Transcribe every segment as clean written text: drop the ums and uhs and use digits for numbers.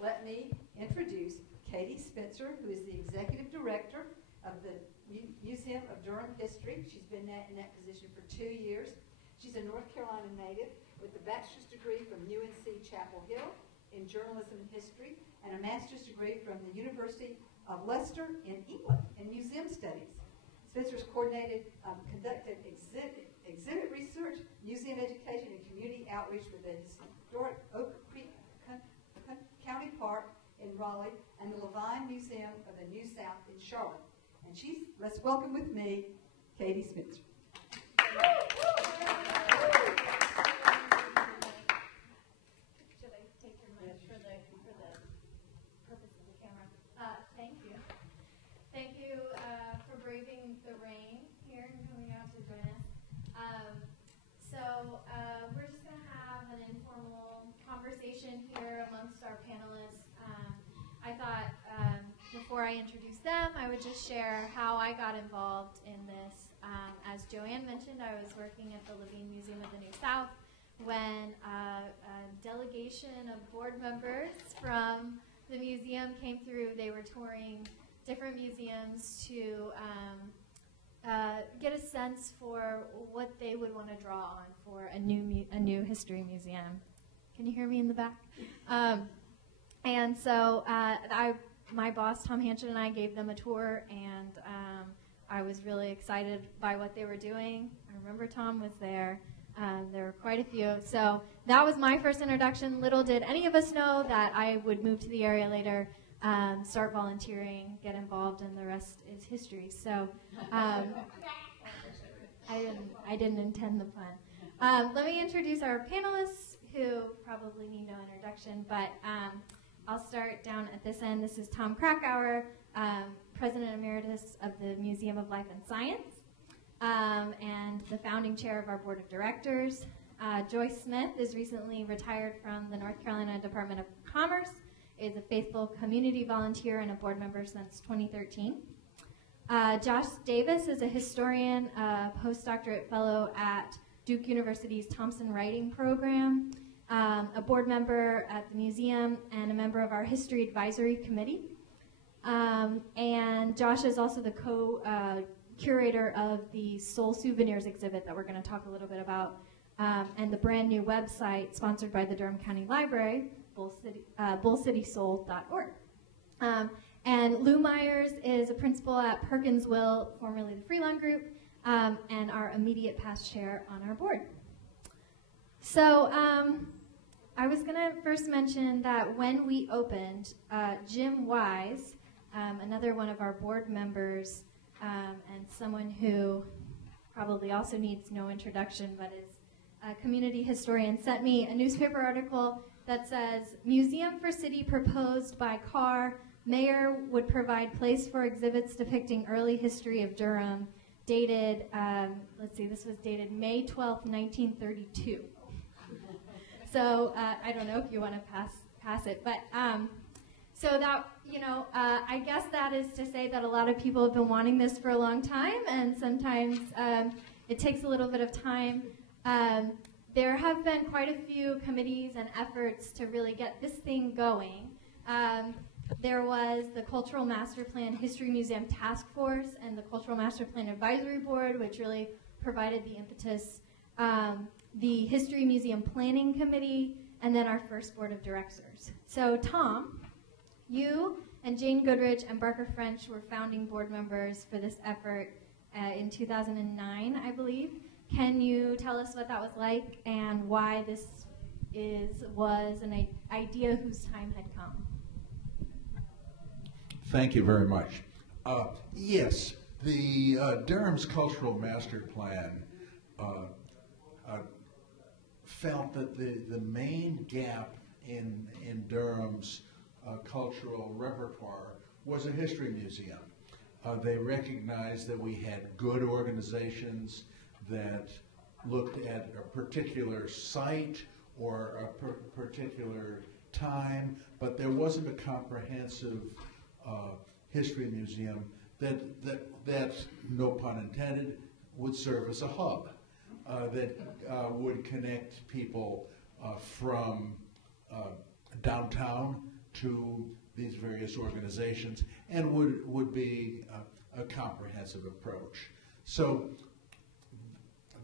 let me introduce Katie Spencer, who is the Executive Director of the Museum of Durham History. She's been in that position for 2 years. She's a North Carolina native with a bachelor's degree from UNC Chapel Hill in journalism and history and a master's degree from the University of Leicester in England in museum studies. Spencer's coordinated, conducted exhibit research, museum education, and community outreach with the historic Oak Creek County Park in Raleigh and the Levine Museum of the New South in Charlotte. And let's welcome with me, Katie Spencer. Should I take your mic for the purpose of the camera? Thank you. Thank you for braving the rain here and coming out to join us. We're just going to have an informal conversation here amongst our panelists. I thought before I introduce them, I would just share how I got involved in this. As Joanne mentioned, I was working at the Levine Museum of the New South when a delegation of board members from the museum came through. They were touring different museums to get a sense for what they would want to draw on for a new history museum. Can you hear me in the back? And so my boss, Tom Hanchin, and I gave them a tour, and I was really excited by what they were doing. I remember Tom was there. There were quite a few. So that was my first introduction. Little did any of us know that I would move to the area later, start volunteering, get involved, and the rest is history. So I didn't intend the pun. Let me introduce our panelists, who probably need no introduction, but I'll start down at this end. This is Tom Krakauer, President Emeritus of the Museum of Life and Science, and the founding chair of our board of directors. Joyce Smith is recently retired from the North Carolina Department of Commerce, is a faithful community volunteer and a board member since 2013. Josh Davis is a historian, postdoctorate fellow at Duke University's Thompson Writing Program, a board member at the museum, and a member of our History Advisory Committee. And Josh is also the co-curator of the Soul Souvenirs exhibit that we're going to talk a little bit about, and the brand new website sponsored by the Durham County Library, bullcitysoul.org. And Lou Myers is a principal at Perkinsville, formerly the Freelon Group, and our immediate past chair on our board. So I was going to first mention that when we opened, Jim Wise, another one of our board members, and someone who probably also needs no introduction, but is a community historian, sent me a newspaper article that says, "Museum for City proposed by Carr. Mayor would provide place for exhibits depicting early history of Durham," dated, let's see, this was dated May 12th, 1932. So I don't know if you want to pass it, but so that, I guess that is to say that a lot of people have been wanting this for a long time, and sometimes it takes a little bit of time. There have been quite a few committees and efforts to really get this thing going. There was the Cultural Master Plan History Museum Task Force and the Cultural Master Plan Advisory Board, which really provided the impetus, the History Museum Planning Committee, and then our first board of directors. So Tom, you and Jane Goodrich and Barker French were founding board members for this effort in 2009, I believe. Can you tell us what that was like and why this was an idea whose time had come? Thank you very much. Yes, the Durham's Cultural Master Plan felt that the main gap in Durham's cultural repertoire was a history museum. They recognized that we had good organizations that looked at a particular site or a particular time, but there wasn't a comprehensive history museum that, no pun intended, would serve as a hub, that would connect people from downtown to these various organizations and would be a comprehensive approach. So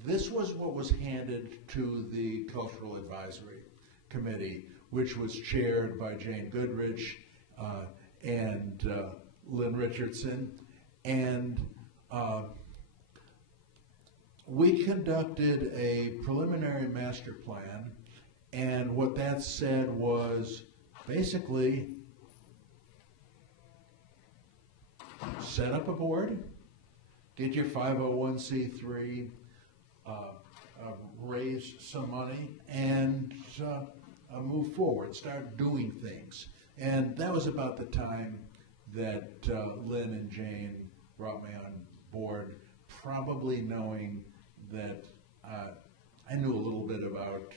this was what was handed to the Cultural Advisory Committee, which was chaired by Jane Goodrich and Lynn Richardson. And we conducted a preliminary master plan, and what that said was basically set up a board, get your 501c3, raise some money, and move forward, start doing things. And that was about the time that Lynn and Jane brought me on board, probably knowing that I knew a little bit about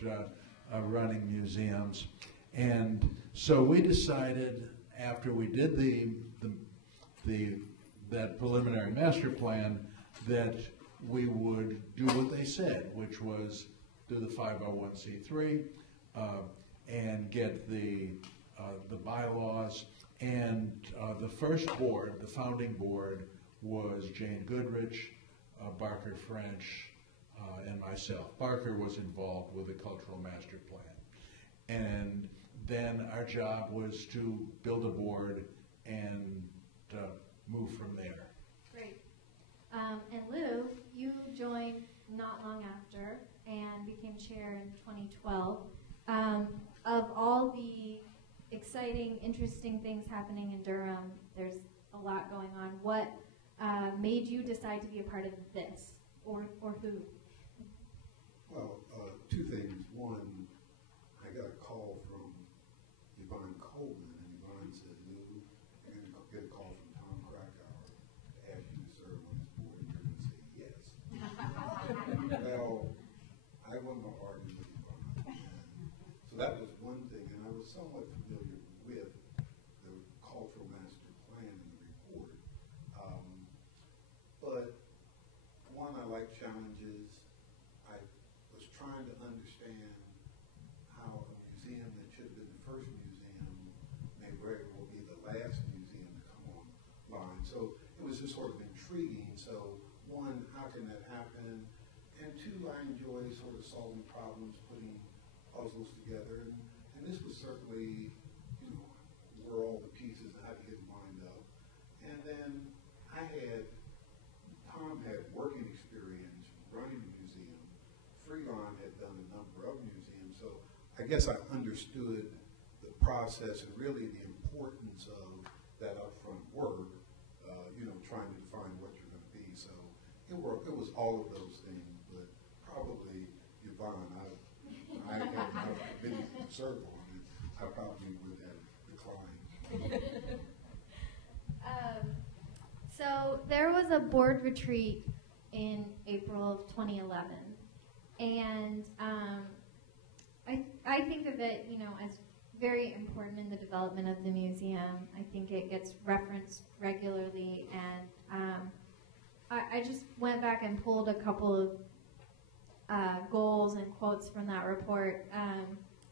running museums. And so we decided, after we did that preliminary master plan, that we would do what they said, which was do the 501c3 and get the bylaws. And the first board, the founding board, was Jane Goodrich, Barker French, and myself. Barker was involved with the cultural master plan. And then our job was to build a board and move from there. Great. And Lou, you joined not long after and became chair in 2012. Of all the exciting, interesting things happening in Durham, there's a lot going on. What made you decide to be a part of this, or who? Well, two things. One, I got a call from Yvonne Coleman, and Yvonne said, Lou, you're going to get a call from Tom Krakauer to ask you to serve on his board, and you're going to say yes. Well, I wasn't going to argue with Yvonne. So that was one thing, and I was somewhat familiar with the cultural master plan and the report. But one, I like challenges. I was trying to understand how a museum that should have been the first museum may very well be the last museum to come online. So it was just sort of intriguing. So one, how can that happen? And two, I enjoy sort of solving problems, putting puzzles together. And this was certainly, you know, where all the pieces, how to get them lined up. And then Tom had working experience running a museum. Freelon had done a number of museums. So I guess I understood the process and really the importance of that upfront work, you know, trying to define what you're going to be. So it was all of those things, but probably Yvonne, I have been served on it, I probably would have declined. So there was a board retreat in April of 2011, and I think of it, you know, as very important in the development of the museum. I think it gets referenced regularly, and I just went back and pulled a couple of goals and quotes from that report.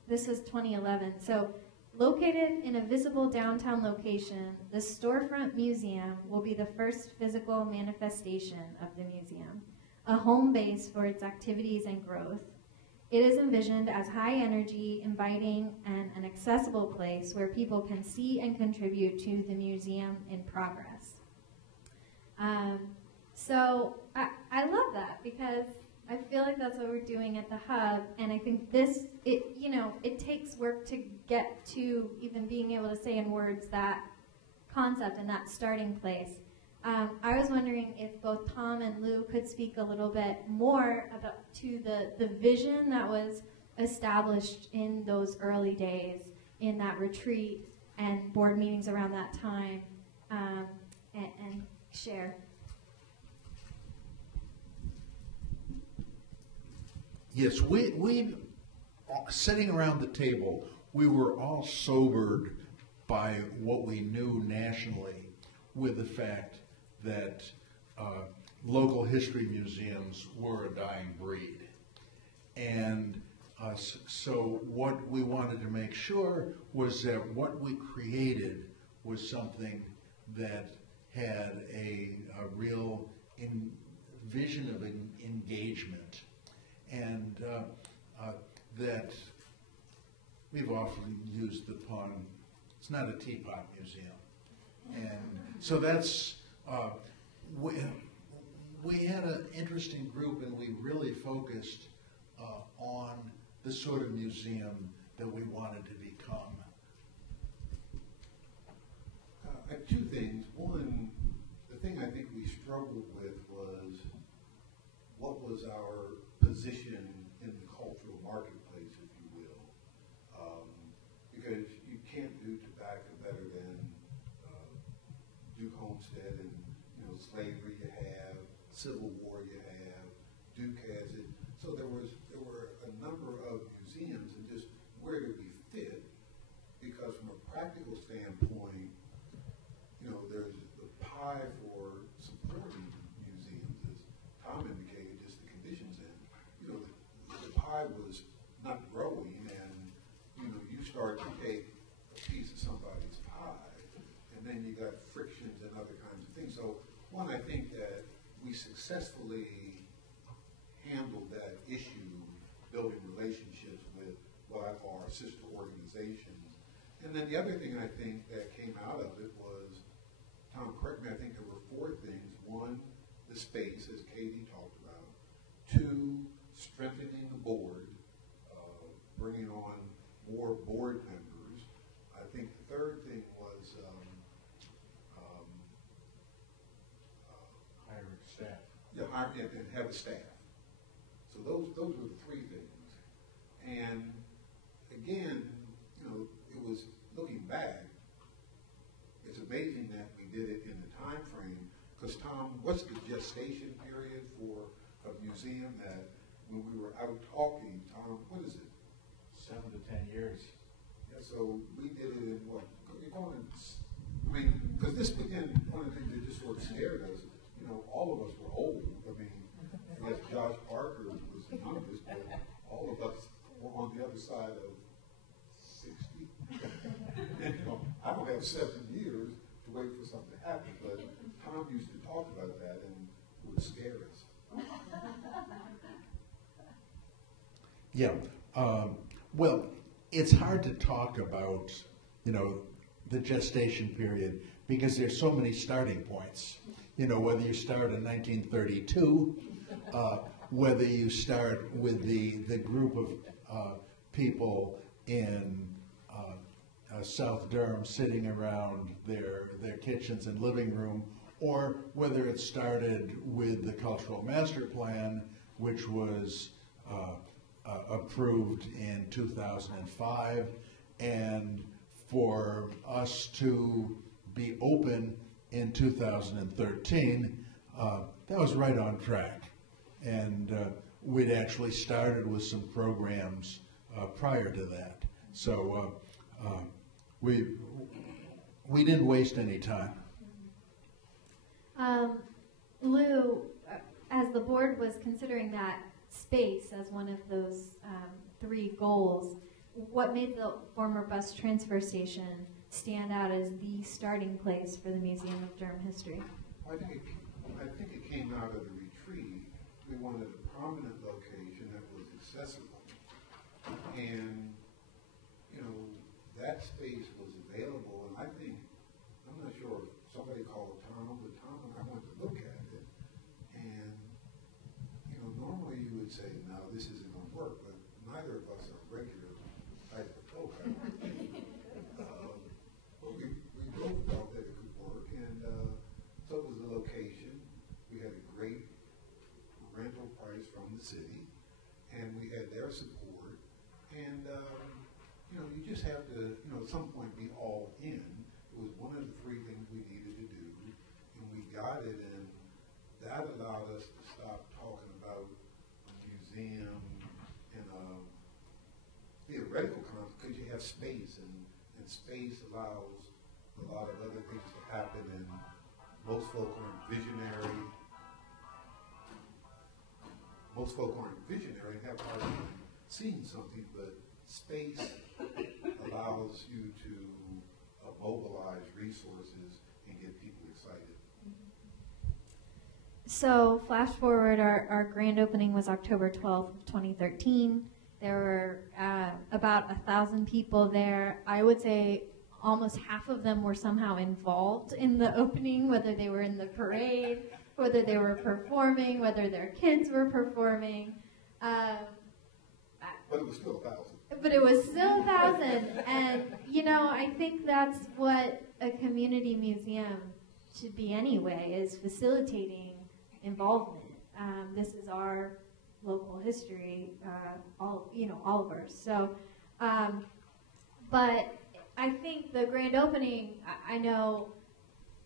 This was 2011. So, located in a visible downtown location, the storefront museum will be the first physical manifestation of the museum, a home base for its activities and growth. It is envisioned as high energy, inviting, and an accessible place where people can see and contribute to the museum in progress. So I love that, because I feel like that's what we're doing at the Hub, and I think it takes work to get to even being able to say in words that concept and that starting place. I was wondering if both Tom and Lou could speak a little bit more to the vision that was established in those early days, in that retreat and board meetings around that time, and share. Yes, we sitting around the table, we were all sobered by what we knew nationally, with the fact that local history museums were a dying breed. And So what we wanted to make sure was that what we created was something that had a real vision of engagement, and that we've often used the pun, it's not a teapot museum. And so that's, we had an interesting group, and we really focused on the sort of museum that we wanted to become. I have two things. One, the thing I think we struggled with was what was our position in the cultural marketplace, if you will. Because you can't do tobacco better than Duke Homestead, and slavery you have, Civil War you have, Duke has it. So there were a number of museums, and just where did we fit? Because from a practical standpoint, there's the pie for supporting museums, as Tom indicated, just the conditions in. The pie was not growing, and you start to take a piece of somebody's pie, and then you got frictions and other kinds of things. So one, I think that we successfully handled that issue, building relationships with what I call our sister organizations. And then the other thing I think that came out of it was, Tom, correct me, I think there were 4 things. One, the space, as Katie talked about. 2, strengthening the board, bringing on more board members. I think the third thing was Hiring staff. Yeah, hire and have a staff. So those were the 3 things. And again, it was looking back. It's amazing that we did it in the time frame. Because Tom, what's the gestation period for a museum that when we were out talking, Tom, what is it? 7 to 10 years. Yeah, so we did it in what? You're going to, I mean, because this began, one of the things that just sort of scared us, all of us were old. I mean, yes, Josh Parker was the youngest, but all of us were on the other side of 60. And, I don't have 7 years to wait for something to happen, but Tom used to talk about that, and it would scare us. Yeah. Well, it's hard to talk about, the gestation period because there's so many starting points. Whether you start in 1932, whether you start with the group of people in South Durham sitting around their kitchens and living room, or whether it started with the Cultural Master Plan, which was approved in 2005, and for us to be open in 2013, that was right on track. And we'd actually started with some programs prior to that. So we didn't waste any time. Lou, as the board was considering that space as one of those 3 goals, what made the former bus transfer station stand out as the starting place for the Museum of Durham History? I think it came out of the retreat. We wanted a prominent location that was accessible. And, that space was available, and I think, I'm not sure if somebody called Tom, but Tom and I went to look at it. And, normally you would say, no, this isn't going to work, but neither of us are regular type of co-founders. But we both felt that it could work, and so it was the location. We had a great rental price from the city, and we had their support, and you just have to, at some point be all in. It was one of the 3 things we needed to do, and we got it, and that allowed us to stop talking about a museum in a theoretical concept, because you have space, and space allows a lot of other things to happen, and most folk aren't visionary. Most folk aren't visionary and have hard time seen something, but space allows you to mobilize resources and get people excited. So flash forward, our grand opening was October 12th, 2013. There were about 1,000 people there. I would say almost half of them were somehow involved in the opening, whether they were in the parade, whether they were performing, whether their kids were performing. But it was still 1,000. But it was still 1,000. And, you know, I think that's what a community museum should be anyway, is facilitating involvement. This is our local history, all of ours. So, but I think the grand opening, I know,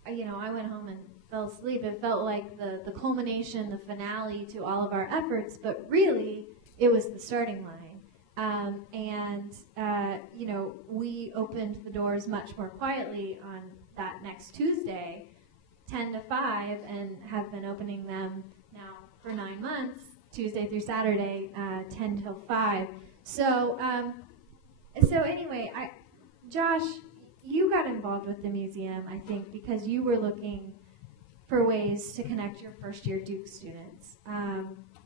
I went home and fell asleep. It felt like the culmination, the finale to all of our efforts, but really, it was the starting line. We opened the doors much more quietly on that next Tuesday, 10 to 5, and have been opening them now for 9 months, Tuesday through Saturday, 10 till 5. So anyway, Josh, you got involved with the museum, I think, because you were looking for ways to connect your first-year Duke students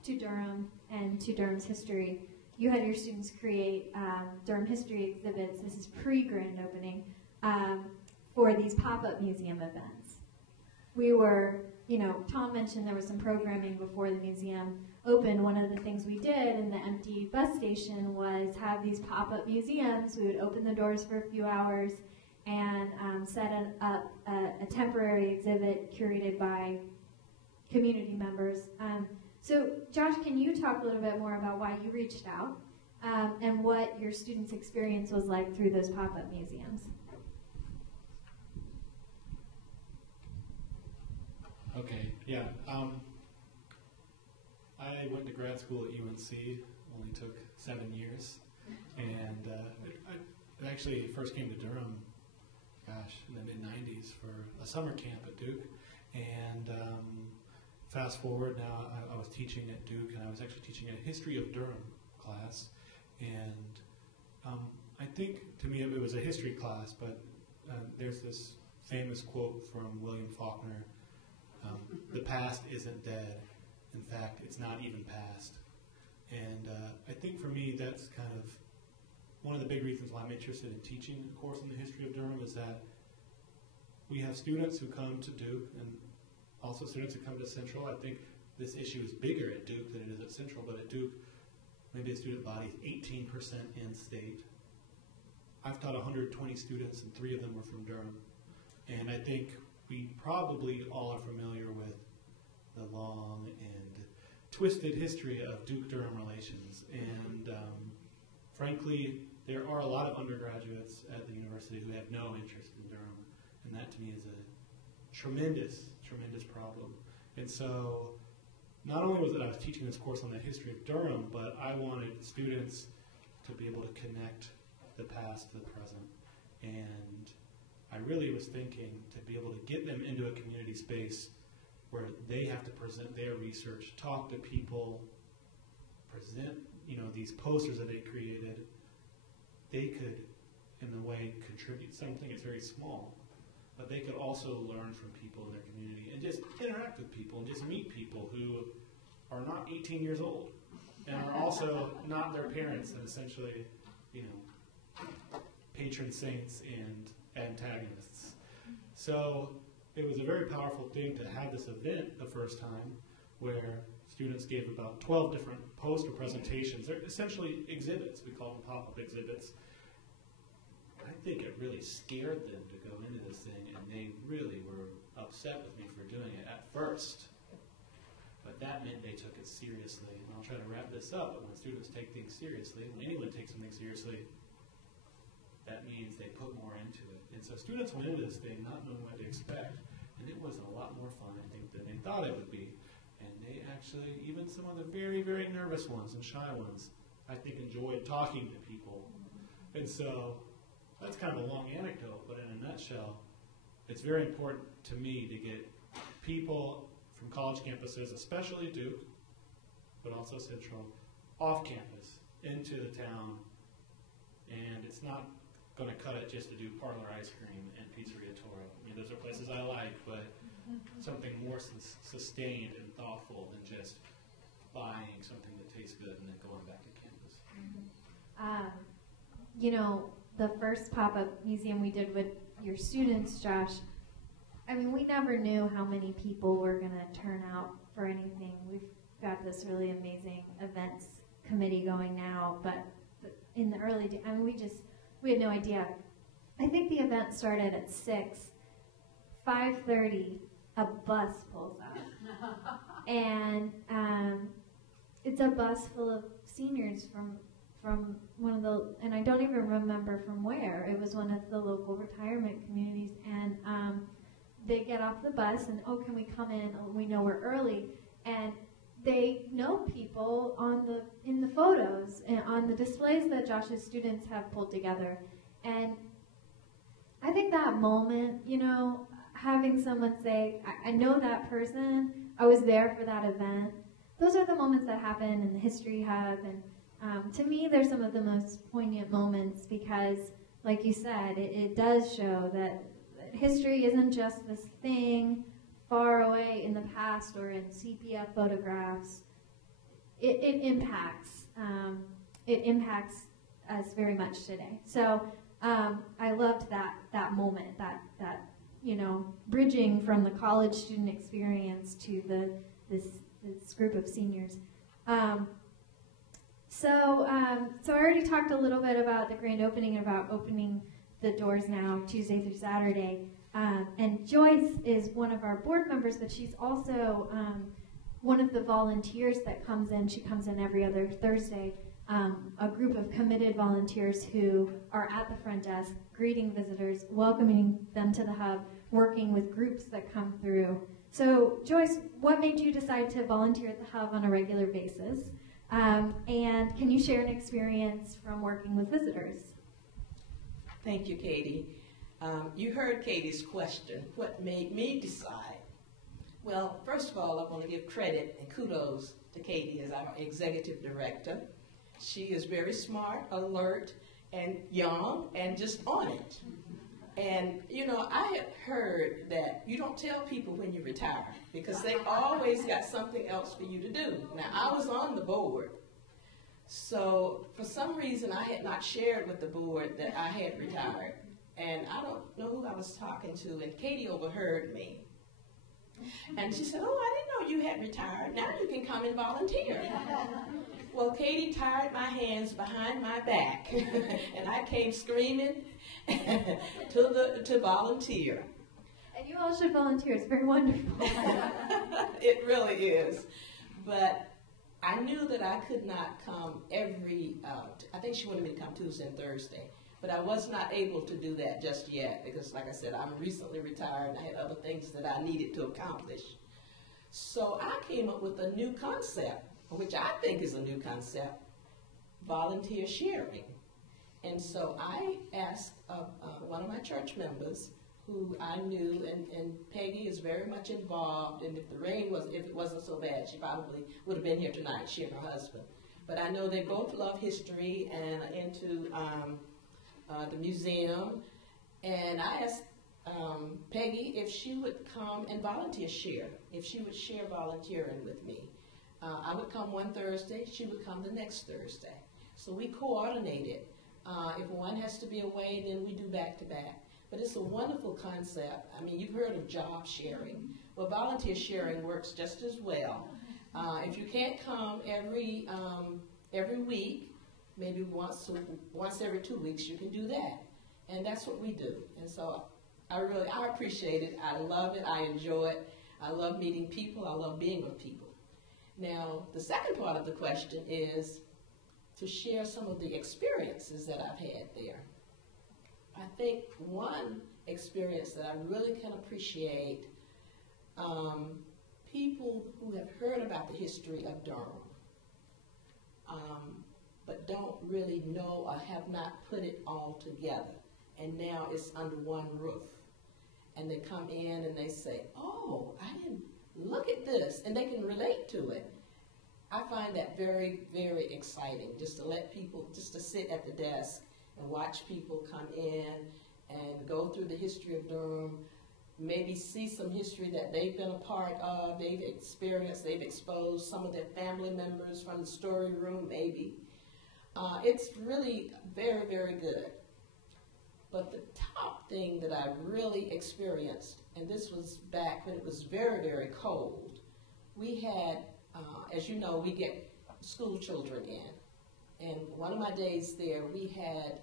to Durham and to Durham's history. You had your students create Durham history exhibits. This is pre-grand opening for these pop-up museum events. We were, Tom mentioned there was some programming before the museum opened. One of the things we did in the empty bus station was have these pop-up museums. We would open the doors for a few hours and set up a temporary exhibit curated by community members. So, Josh, can you talk a little bit more about why you reached out and what your students' experience was like through those pop-up museums? Okay, yeah. I went to grad school at UNC, only took 7 years, and I actually first came to Durham, in the mid-90s for a summer camp at Duke, and fast forward now, I was teaching at Duke, and I was actually teaching a history of Durham class, and I think, to me, it was a history class, but there's this famous quote from William Faulkner, the past isn't dead. In fact, it's not even past. And I think for me, that's kind of one of the big reasons why I'm interested in teaching a course in the history of Durham is that we have students who come to Duke and also students who come to Central. I think this issue is bigger at Duke than it is at Central, but at Duke, maybe the student body is 18% in-state. I've taught 120 students, and 3 of them were from Durham. And I think we probably all are familiar with the long and twisted history of Duke-Durham relations. And frankly, there are a lot of undergraduates at the university who have no interest in Durham. And that to me is a tremendous, tremendous problem. And so not only was it I was teaching this course on the history of Durham, but I wanted students to be able to connect the past to the present. And I really was thinking to be able to get them into a community space where they have to present their research, talk to people, present, these posters that they created. They could, in a way, contribute something. It's very small, but they could also learn from people in their community and just interact with people and just meet people who are not 18 years old and are also not their parents and essentially, patron saints and antagonists. So it was a very powerful thing to have this event the first time where students gave about 12 different poster presentations. They're essentially exhibits. We call them pop-up exhibits. I think it really scared them to go into this thing, and they really were upset with me for doing it at first. But that meant they took it seriously. And I'll try to wrap this up, but when students take things seriously, when anyone takes something seriously, that means they put more into it. And so students went into this thing not knowing what to expect, and it was a lot more fun, I think, than they thought it would be. And they actually, even some of the very, very nervous ones and shy ones, I think enjoyed talking to people. And so that's kind of a long anecdote, but in a nutshell, it's very important to me to get people from college campuses, especially Duke, but also Central, off campus into the town, and it's not going to cut it just to do parlor ice cream and Pizzeria Toro. I mean, those are places I like, but something more sustained and thoughtful than just buying something that tastes good and then going back to campus. You know, the first pop-up museum we did with your students, Josh, I mean, we never knew how many people were going to turn out for anything. We've got this really amazing events committee going now, but in the early days, I mean, we had no idea. I think the event started at 6. 5:30, a bus pulls up. And it's a bus full of seniors from one of the, and I don't even remember from where. It was one of the local retirement communities. And they get off the bus and, oh, can we come in? Oh, we know we're early. And they know people in the photos and on the displays that Josh's students have pulled together. And I think that moment, you know, having someone say, I know that person, I was there for that event, those are the moments that happen in the History Hub. And to me, they're some of the most poignant moments because, like you said, it does show that history isn't just this thing far away in the past or in sepia photographs. It impacts us very much today. So I loved that moment, that you know, bridging from the college student experience to this group of seniors. So I already talked a little bit about the grand opening and about opening the doors now Tuesday through Saturday. And Joyce is one of our board members, but she's also one of the volunteers that comes in. She comes in every other Thursday. A group of committed volunteers who are at the front desk, greeting visitors, welcoming them to the hub, working with groups that come through. So Joyce, what made you decide to volunteer at the hub on a regular basis? And can you share an experience from working with visitors? Thank you, Katie. You heard Katie's question, what made me decide? Well, first of all, I want to give credit and kudos to Katie as our executive director. She is very smart, alert, and young, and just on it. And, you know, I had heard that you don't tell people when you retire because they always got something else for you to do. Now, I was on the board, so for some reason I had not shared with the board that I had retired. And I don't know who I was talking to, and Katie overheard me. And she said, oh, I didn't know you had retired. Now you can come and volunteer. Well, Katie tied my hands behind my back, and I came screaming to volunteer. And you all should volunteer. It's very wonderful. It really is. But I knew that I could not come every, I think she wanted me to come Tuesday and Thursday. But I was not able to do that just yet because, like I said, I'm recently retired and I had other things that I needed to accomplish. So I came up with a new concept, which I think is a new concept, volunteer sharing. And so I asked one of my church members who I knew, and Peggy is very much involved, and if it wasn't so bad, she probably would have been here tonight, she and her husband. But I know they both love history and are into the museum, and I asked Peggy if she would come and volunteer share, if she would share volunteering with me. I would come one Thursday, she would come the next Thursday. So we coordinated. If one has to be away, then we do back-to-back. But it's a wonderful concept. I mean, you've heard of job sharing. Well, volunteer sharing works just as well. If you can't come every week, maybe once every 2 weeks, you can do that. And that's what we do. And so I appreciate it. I love it. I enjoy it. I love meeting people. I love being with people. Now, the second part of the question is to share some of the experiences that I've had there. I think one experience that I really can appreciate, people who have heard about the history of Durham, but don't really know or have not put it all together. And now it's under one roof. And they come in and they say, oh, I didn't look at this, and they can relate to it. I find that very, very exciting, just to let people, just to sit at the desk and watch people come in and go through the history of Durham, maybe see some history that they've been a part of, they've experienced, they've exposed some of their family members from the story room, maybe. It's really very, very good. But the top thing that I really experienced, and this was back when it was very, very cold, we had, as you know, we get school children in. And one of my days there, we had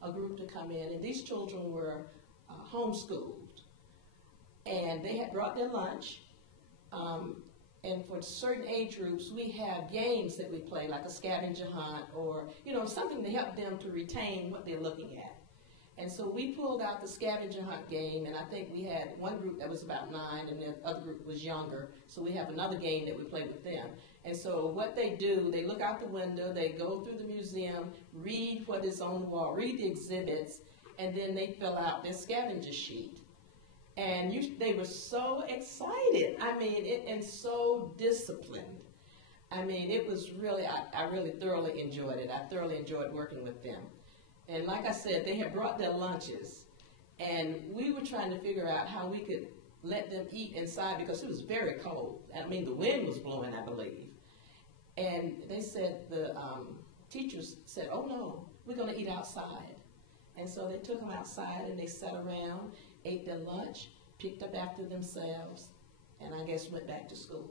a group to come in, and these children were homeschooled. And they had brought their lunch. And for certain age groups, we have games that we play, like a scavenger hunt or, you know, something to help them to retain what they're looking at. And so we pulled out the scavenger hunt game, and I think we had one group that was about 9, and the other group was younger. So we have another game that we play with them. And so what they do, they look out the window, they go through the museum, read what is on the wall, read the exhibits, and then they fill out their scavenger sheet. And they were so excited, I mean, and so disciplined. I mean, it was really, I really thoroughly enjoyed it. I thoroughly enjoyed working with them. And like I said, they had brought their lunches, and we were trying to figure out how we could let them eat inside because it was very cold. I mean, the wind was blowing, I believe. And they said, the teachers said, oh no, we're going to eat outside. And so they took them outside, and they sat around, ate their lunch, picked up after themselves, and I guess went back to school.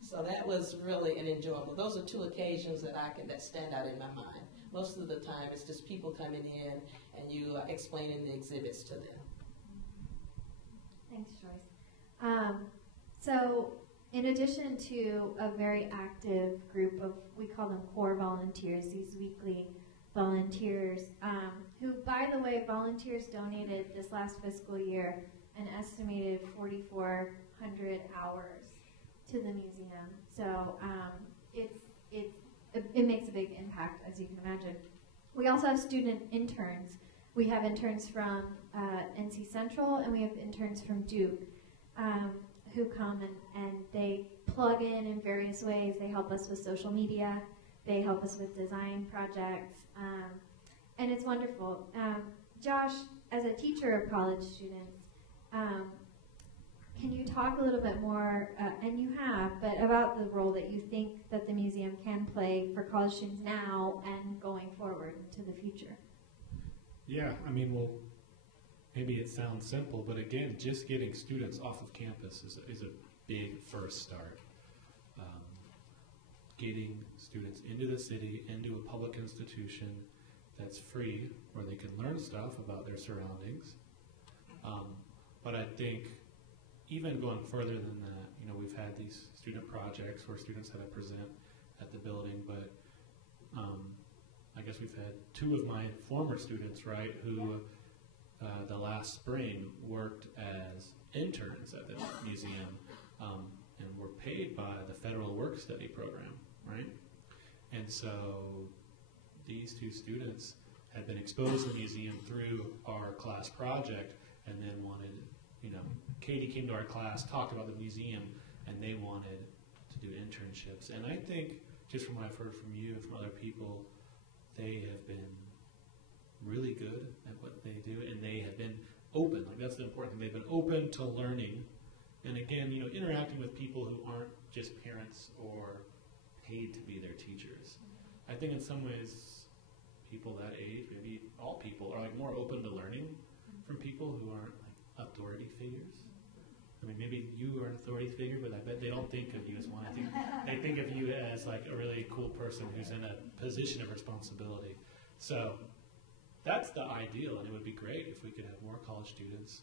So that was really an enjoyable. Those are 2 occasions that stand out in my mind. Most of the time, it's just people coming in and you explaining the exhibits to them. Thanks, Joyce. So in addition to a very active group of, we call them core volunteers, these weekly volunteers, who, by the way, volunteers donated this last fiscal year an estimated 4,400 hours to the museum. So it makes a big impact, as you can imagine. We also have student interns. We have interns from NC Central, and we have interns from Duke who come and they plug in various ways. They help us with social media. They help us with design projects. And it's wonderful. Josh, as a teacher of college students, can you talk a little bit more, and you have, but about the role that you think that the museum can play for college students now and going forward into the future? Yeah, I mean, well, maybe it sounds simple, but again, just getting students off of campus is a big first start. Getting students into the city, into a public institution that's free, where they can learn stuff about their surroundings. But I think even going further than that, you know, we've had these student projects where students had to present at the building, but I guess we've had 2 of my former students, right, who the last spring worked as interns at the museum and were paid by the Federal Work-Study program, right? And so these 2 students had been exposed to the museum through our class project and then wanted, you know, Katie came to our class, talked about the museum, and they wanted to do internships. And I think, just from what I've heard from you and from other people, they have been really good at what they do, and they have been open. Like, that's the important thing. They've been open to learning, and again, you know, interacting with people who aren't just parents or paid to be their teachers. I think in some ways, people that age, maybe all people, are like more open to learning from people who aren't like authority figures. I mean, maybe you are an authority figure, but I bet they don't think of you as one. I think they think of you as like a really cool person who's in a position of responsibility. So that's the ideal, and it would be great if we could have more college students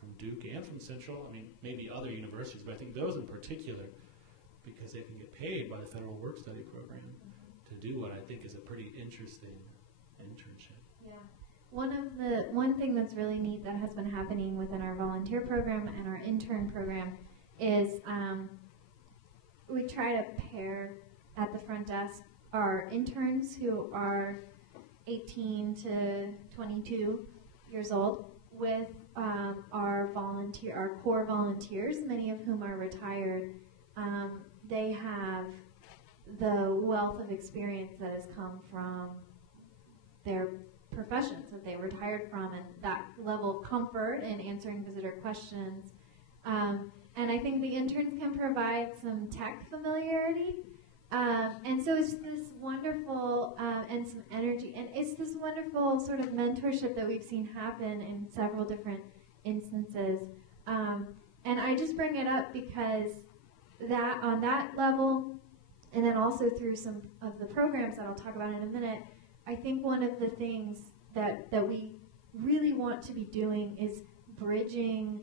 from Duke and from Central. I mean, maybe other universities, but I think those in particular, because they can get paid by the Federal Work-Study program to do what I think is a pretty interesting internship. Yeah. One thing that's really neat that has been happening within our volunteer program and our intern program is we try to pair at the front desk our interns who are 18 to 22 years old with our core volunteers, many of whom are retired. They have the wealth of experience that has come from their professions that they retired from, and that level of comfort in answering visitor questions. And I think the interns can provide some tech familiarity. And so it's this wonderful, and some energy, and it's this wonderful sort of mentorship that we've seen happen in several different instances. And I just bring it up because that on that level, and then also through some of the programs that I'll talk about in a minute, I think one of the things that we really want to be doing is bridging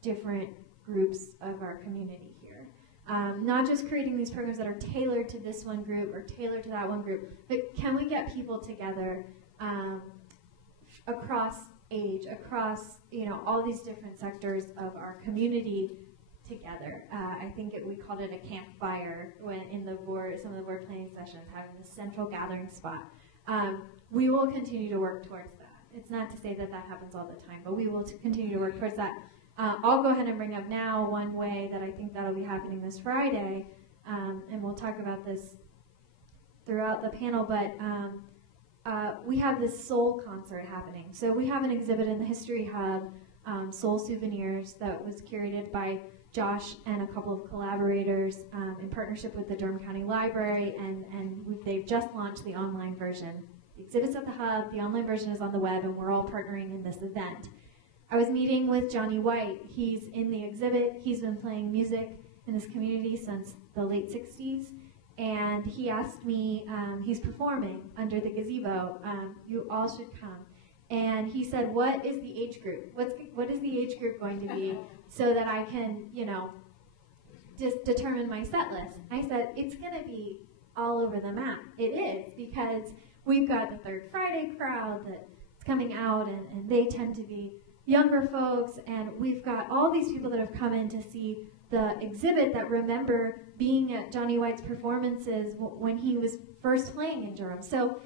different groups of our community here. Not just creating these programs that are tailored to this one group or tailored to that one group, but can we get people together across age, across all these different sectors of our community together. I think we called it a campfire when in some of the board planning sessions, having the central gathering spot. We will continue to work towards that. It's not to say that that happens all the time, but we will continue to work towards that. I'll go ahead and bring up now one way that I think that'll be happening this Friday, and we'll talk about this throughout the panel, but we have this soul concert happening. So we have an exhibit in the History Hub, Soul Souvenirs, that was curated by Josh and a couple of collaborators in partnership with the Durham County Library, and they've just launched the online version. The exhibit's at the Hub, the online version is on the web, and we're all partnering in this event. I was meeting with Johnny White. He's in the exhibit. He's been playing music in this community since the late 60s, and he asked me, he's performing under the gazebo, you all should come. And he said, what is the age group? What is the age group going to be so that I can, just determine my set list? I said, it's going to be all over the map. It is, because we've got the Third Friday crowd that's coming out, and they tend to be younger folks, and we've got all these people that have come in to see the exhibit that remember being at Johnny White's performances when he was first playing in Durham. So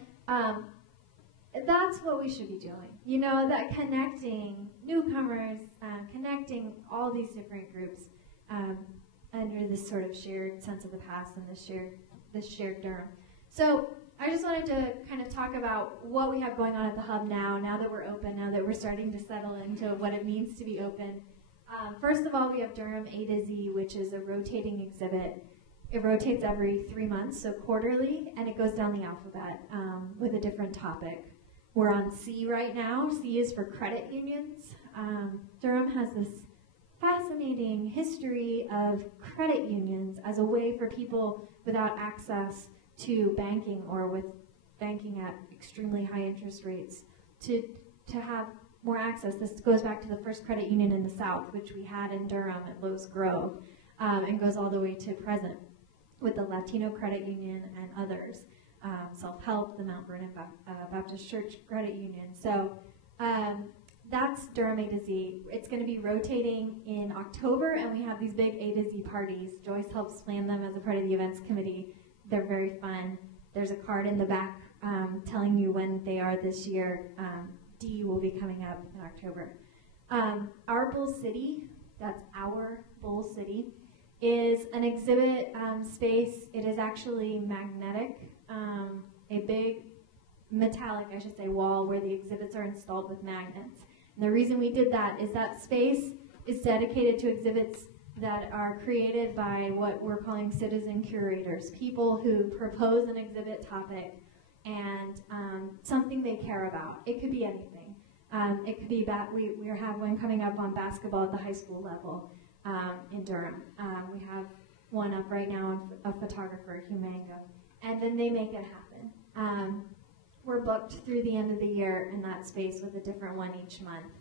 that's what we should be doing, that connecting newcomers, connecting all these different groups under this sort of shared sense of the past and this shared Durham. So I just wanted to kind of talk about what we have going on at the Hub now that we're open, now that we're starting to settle into what it means to be open. First of all, we have Durham A to Z, which is a rotating exhibit. It rotates every 3 months, so quarterly, and it goes down the alphabet with a different topic. We're on C right now. C is for credit unions. Durham has this fascinating history of credit unions as a way for people without access to banking or with banking at extremely high interest rates to have more access. This goes back to the first credit union in the South, which we had in Durham at Lowe's Grove, and goes all the way to present with the Latino Credit Union and others. Self-Help, the Mount Vernon Baptist Church Credit Union. So that's Durham A to Z. It's going to be rotating in October, and we have these big A to Z parties. Joyce helps plan them as a part of the events committee. They're very fun. There's a card in the back telling you when they are this year. D will be coming up in October. Our Bull City, that's our Bull City, is an exhibit space. It is actually magnetic, a big metallic, I should say, wall where the exhibits are installed with magnets. And the reason we did that is that space is dedicated to exhibits that are created by what we're calling citizen curators, people who propose an exhibit topic and something they care about. It could be anything. It could be we have one coming up on basketball at the high school level in Durham. We have one up right now, a photographer, Humanga, and then they make it happen. We're booked through the end of the year in that space with a different one each month.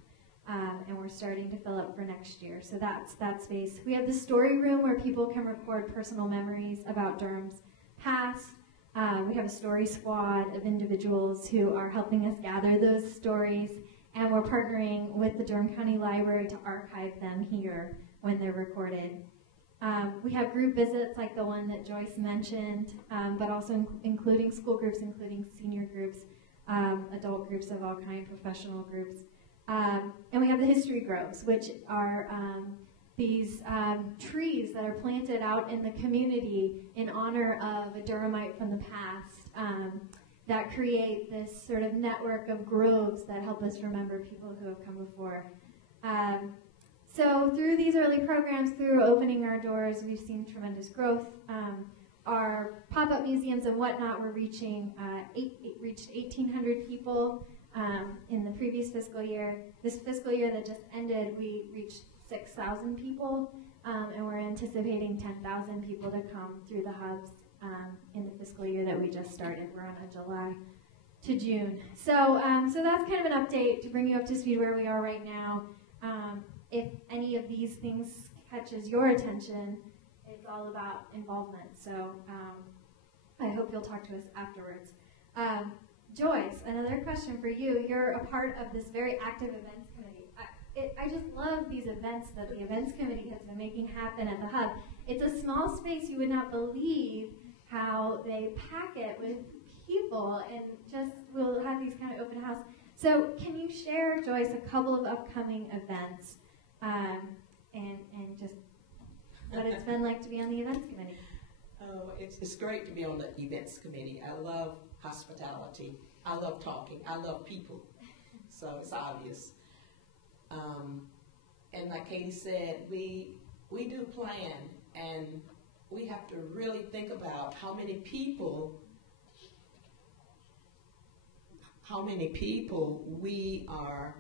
And we're starting to fill up for next year. So that's that space. We have the story room where people can record personal memories about Durham's past. We have a story squad of individuals who are helping us gather those stories, and we're partnering with the Durham County Library to archive them here when they're recorded. We have group visits like the one that Joyce mentioned, but also including school groups, including senior groups, adult groups of all kinds, professional groups. And we have the history groves, which are these trees that are planted out in the community in honor of a Durhamite from the past that create this sort of network of groves that help us remember people who have come before. So through these early programs, through opening our doors, we've seen tremendous growth. Our pop-up museums and whatnot were reached 1,800 people in the previous fiscal year. This fiscal year that just ended, we reached 6,000 people, and we're anticipating 10,000 people to come through the hubs in the fiscal year that we just started. We're on a July to June. So that's kind of an update to bring you up to speed where we are right now. If any of these things catches your attention, it's all about involvement. So I hope you'll talk to us afterwards. Joyce, another question for you. You're a part of this very active events committee. I just love these events that the events committee has been making happen at the hub. It's a small space. You would not believe how they pack it with people, and just we'll have these kind of open house. So can you share, Joyce, a couple of upcoming events and just what it's been like to be on the events committee? Oh, it's great to be on the events committee. I love hospitality. I love talking. I love people. So it's obvious. And like Katie said, we do plan, and we have to really think about how many people we are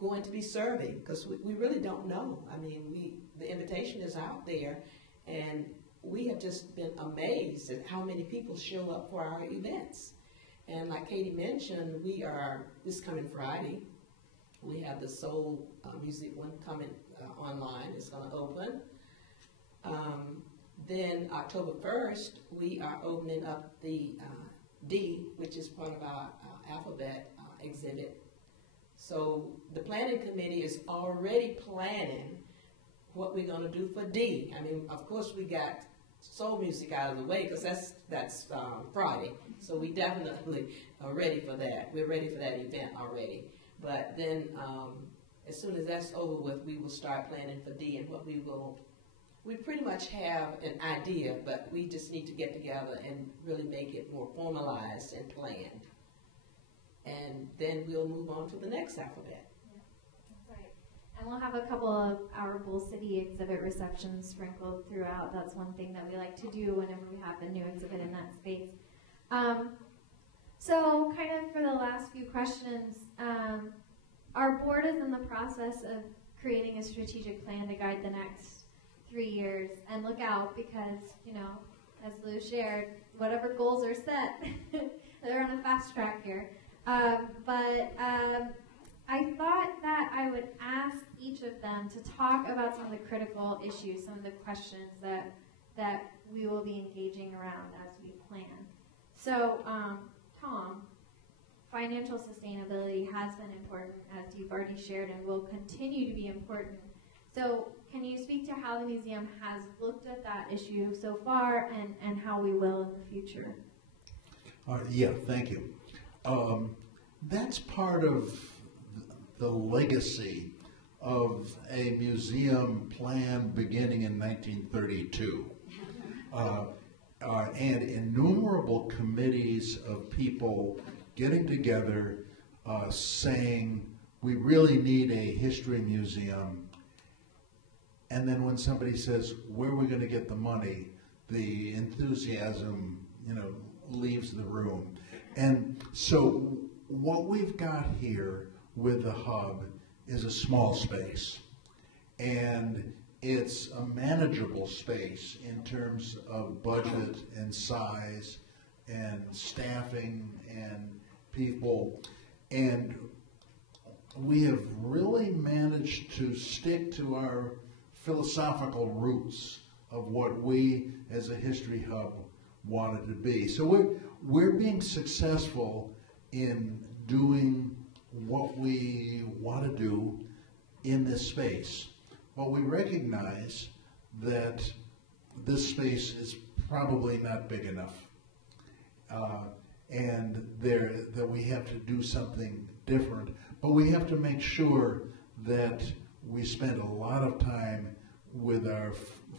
going to be serving, because we really don't know. I mean, the invitation is out there, and we have just been amazed at how many people show up for our events. And like Katie mentioned, we are, this coming Friday, we have the Soul Music one coming online. It's going to open. Then October 1st, we are opening up the D, which is part of our alphabet exhibit. So the planning committee is already planning what we're going to do for D. I mean, of course, we got soul music out of the way, because that's Friday. So we definitely are ready for that. We're ready for that event already. But then as soon as that's over with, we will start planning for D, and what we pretty much have an idea, but we just need to get together and really make it more formalized and planned. And then we'll move on to the next alphabet. Yeah, that's right. And we'll have a couple of our Bull City exhibit receptions sprinkled throughout. That's one thing that we like to do whenever we have a new exhibit in that space. So kind of for the last few questions, our board is in the process of creating a strategic plan to guide the next 3 years. And look out, because, you know, as Lou shared, whatever goals are set, they're on a fast track here. But I thought that I would ask each of them to talk about some of the critical issues, some of the questions that we will be engaging around as we plan. So, Tom, financial sustainability has been important, as you've already shared, and will continue to be important. So can you speak to how the museum has looked at that issue so far, and how we will in the future? Yeah, thank you. That's part of the legacy of a museum plan beginning in 1932. And innumerable committees of people getting together saying, we really need a history museum. And then when somebody says, where are we going to get the money, the enthusiasm, leaves the room. And so what we've got here with the hub is a small space. And it's a manageable space in terms of budget and size and staffing and people. And we have really managed to stick to our philosophical roots of what we as a history hub wanted to be. So we're being successful in doing what we want to do in this space. But we recognize that this space is probably not big enough, and that we have to do something different. But we have to make sure that we spend a lot of time with our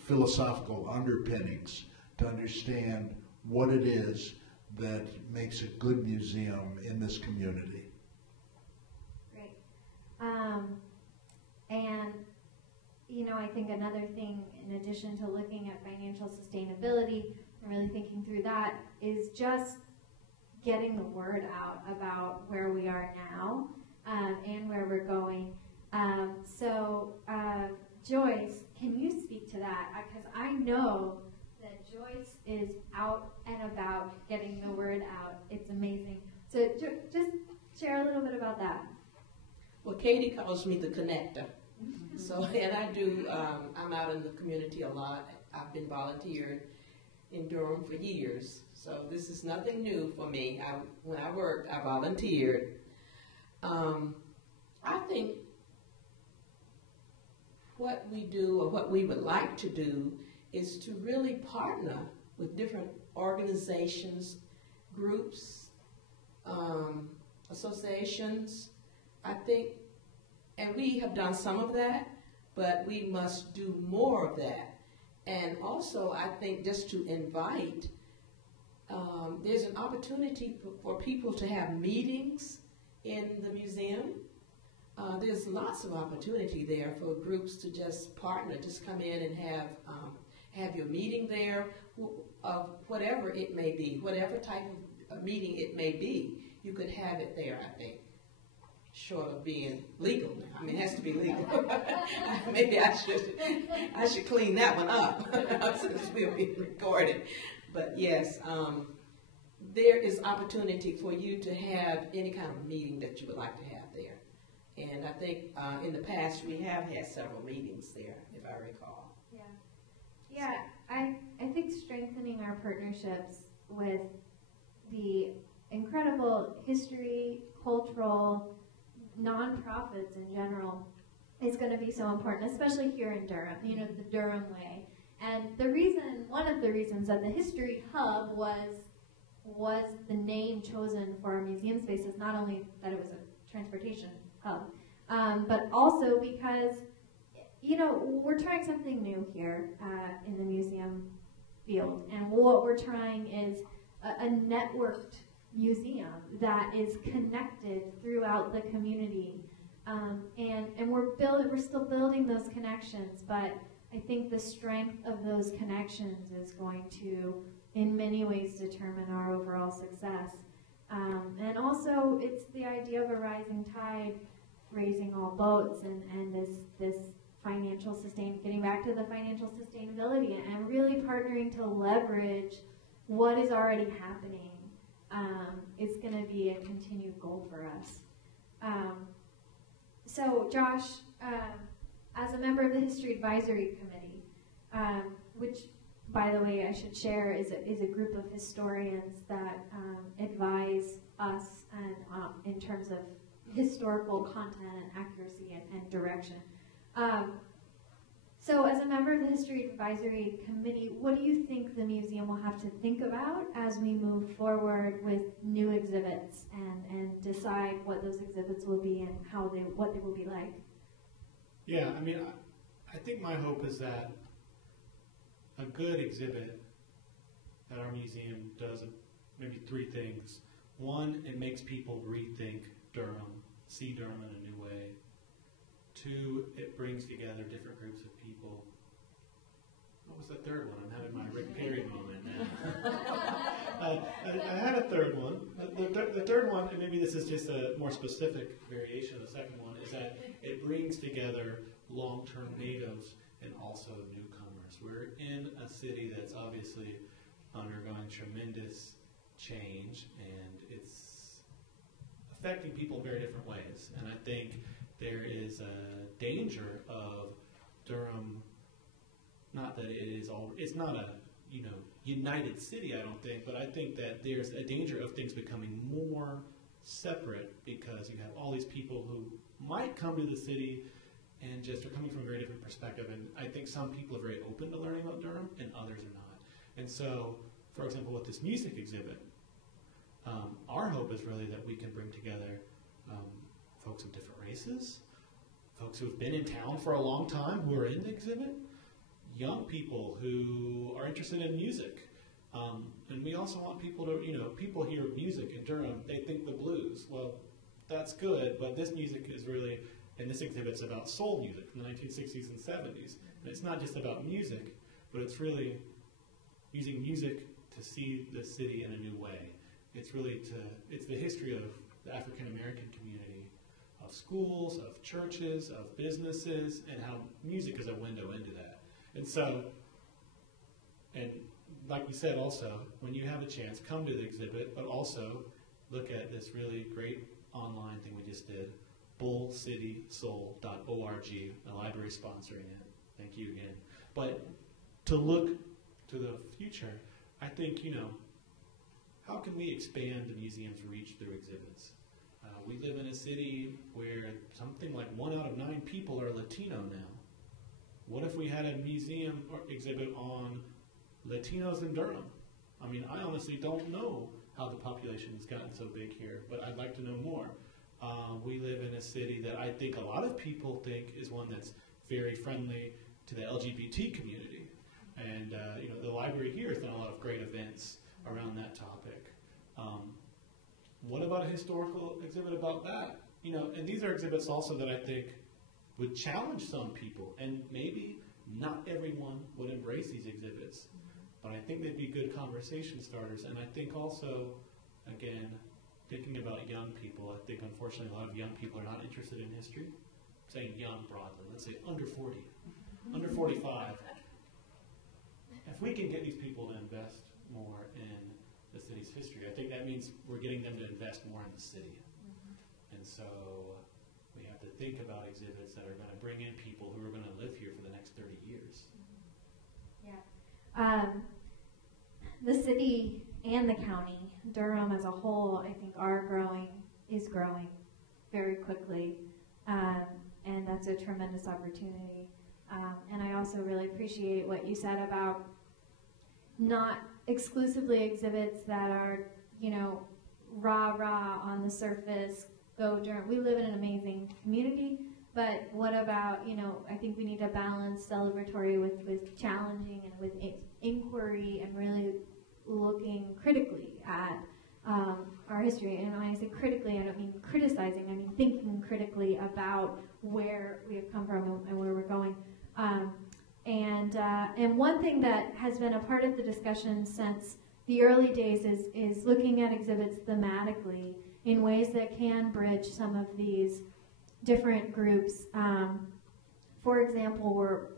philosophical underpinnings to understand what it is that makes a good museum in this community. Great. And, you know, I think another thing, in addition to looking at financial sustainability and really thinking through that, is just getting the word out about where we are now and where we're going. Joyce, can you speak to that? Because I know that Joyce is out and about getting the word out. It's amazing. So just share a little bit about that. Well, Katie calls me the connector. So, and I do, I'm out in the community a lot. I've been volunteered in Durham for years. So this is nothing new for me. When I worked, I volunteered. I think what we do, or what we would like to do, is to really partner with different organizations, groups, associations. I think, and we have done some of that, but we must do more of that. And also, I think just to invite, there's an opportunity for people to have meetings in the museum. There's lots of opportunity there for groups to just partner, just come in and have your meeting there, of whatever it may be, whatever type of meeting it may be. You could have it there, I think, short of being legal. I mean, it has to be legal. Maybe I should clean that one up since we'll be recorded. But yes, there is opportunity for you to have any kind of meeting that you would like to have there. And I think in the past we have had several meetings there, if I recall. Yeah, I think strengthening our partnerships with the incredible history, cultural, nonprofits in general is going to be so important, especially here in Durham, you know, the Durham way. And one of the reasons that the History Hub was the name chosen for our museum space is not only that it was a transportation hub, but also because, you know, we're trying something new here in the museum field. And what we're trying is a networked museum that is connected throughout the community. And we're still building those connections, but I think the strength of those connections is going to, in many ways, determine our overall success. And also, it's the idea of a rising tide raising all boats, and this financial getting back to the financial sustainability, and really partnering to leverage what is already happening is going to be a continued goal for us. So, Josh, as a member of the History Advisory Committee, which, by the way, I should share is a group of historians that advise us and in terms of historical content and accuracy and direction. So as a member of the History Advisory Committee, what do you think the museum will have to think about as we move forward with new exhibits and decide what those exhibits will be and what they will be like? Yeah, I mean, I think my hope is that a good exhibit at our museum does maybe three things. One, it makes people rethink Durham, see Durham in a new way. Two, it brings together different groups of people. What was the third one? I'm having my Rick Perry moment now. I had a third one. The third one, and maybe this is just a more specific variation of the second one, is that it brings together long-term natives and also newcomers. We're in a city that's obviously undergoing tremendous change, and it's affecting people in very different ways. And I think there is a danger of Durham, not that it's not a united city, I don't think, but I think that there's a danger of things becoming more separate because you have all these people who might come to the city and just are coming from a very different perspective. And I think some people are very open to learning about Durham and others are not. And so, for example, with this music exhibit, our hope is really that we can bring together folks of different races, folks who have been in town for a long time who are in the exhibit, young people who are interested in music. And we also want people to, people hear music in Durham, they think the blues. Well, that's good, but this music is really, and this exhibit's about soul music from the 1960s and 70s. And it's not just about music, but it's really using music to see the city in a new way. It's really it's the history of the African American community, of schools, of churches, of businesses, and how music is a window into that. And so, and like we said also, when you have a chance, come to the exhibit, but also look at this really great online thing we just did, bullcitysoul.org, the library sponsoring it. Thank you again. But to look to the future, I think, how can we expand the museum's reach through exhibits? We live in a city where something like 1 out of 9 people are Latino now. What if we had a museum or exhibit on Latinos in Durham? I mean, I honestly don't know how the population has gotten so big here, but I'd like to know more. We live in a city that I think a lot of people think is one that's very friendly to the LGBT community. And the library here has done a lot of great events around that topic. What about a historical exhibit about that? And these are exhibits also that I think would challenge some people, and maybe not everyone would embrace these exhibits, but I think they'd be good conversation starters. And I think also, again, thinking about young people, I think unfortunately a lot of young people are not interested in history. I'm saying young broadly, let's say under 40, under 45. If we can get these people to invest more in the city's history, I think that means we're getting them to invest more in the city. And so we have to think about exhibits that are going to bring in people who are going to live here for the next 30 years. Yeah. The city and the county, Durham as a whole, I think is growing very quickly. And that's a tremendous opportunity. And I also really appreciate what you said about not exclusively exhibits that are, rah-rah on the surface, go Durham. We live in an amazing community, but what about, I think we need to balance celebratory with challenging and with inquiry and really looking critically at our history. And when I say critically, I don't mean criticizing, I mean thinking critically about where we have come from and where we're going. And one thing that has been a part of the discussion since the early days is looking at exhibits thematically in ways that can bridge some of these different groups. For example, we're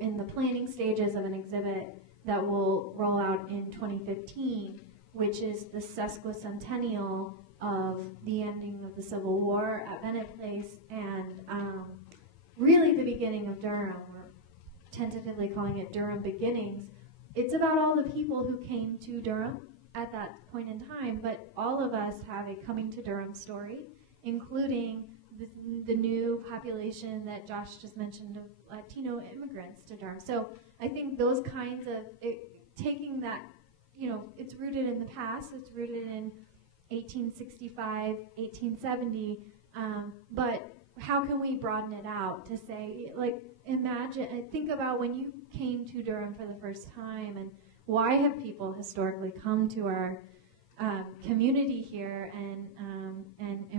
in the planning stages of an exhibit that will roll out in 2015, which is the sesquicentennial of the ending of the Civil War at Bennett Place, and really the beginning of Durham. We're tentatively calling it Durham Beginnings. It's about all the people who came to Durham at that point in time, but all of us have a coming to Durham story, including the new population that Josh just mentioned of Latino immigrants to Durham. So I think those kinds of, taking that, it's rooted in the past, it's rooted in 1865, 1870, but how can we broaden it out to say, think about when you came to Durham for the first time, and why have people historically come to our community here, and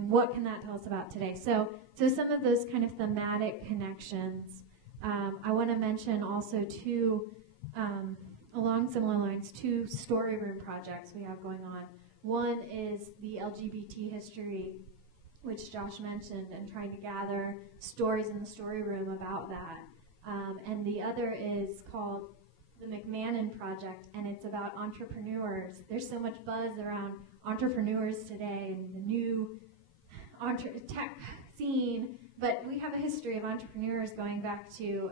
what can that tell us about today? So some of those kind of thematic connections. I want to mention also along similar lines, 2 story room projects we have going on. One is the LGBT history, which Josh mentioned, and trying to gather stories in the story room about that. And the other is called the McMahon Project, and it's about entrepreneurs. There's so much buzz around entrepreneurs today and the new tech scene, but we have a history of entrepreneurs going back to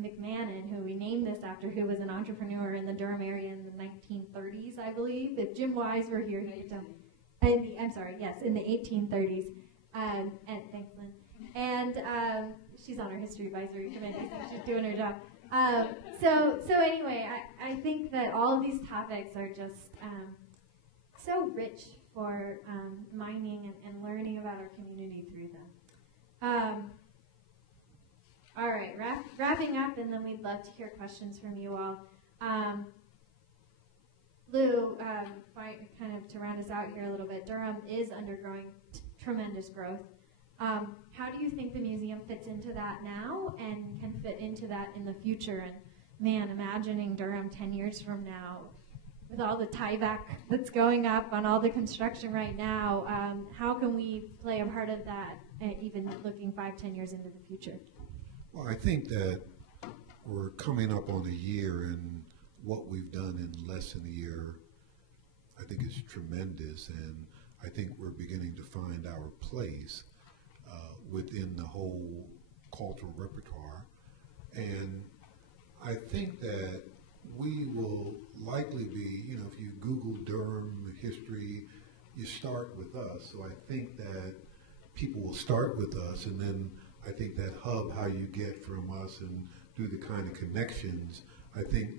McMahon, who we named this after, who was an entrepreneur in the Durham area in the 1930s, I believe. If Jim Wise were here, he could tell me. In the 1830s. And thanks, Lynn. And she's on our history advisory committee, so she's doing her job. So anyway, I think that all of these topics are just so rich for mining and learning about our community through them. All right, wrapping up, and then we'd love to hear questions from you all. Lou, kind of to round us out here a little bit, Durham is undergoing tremendous growth. How do you think the museum fits into that now and can fit into that in the future? And man, imagining Durham 10 years from now, with all the tieback that's going up on all the construction right now, how can we play a part of that, even looking 5-10 years into the future? Well, I think that we're coming up on a year, and what we've done in less than a year, I think is tremendous, and I think we're beginning to find our place within the whole cultural repertoire. And I think that we will likely be, you know, if you Google Durham history, you start with us. So I think that people will start with us, and then I think that hub, how you get from us and do the kind of connections, I think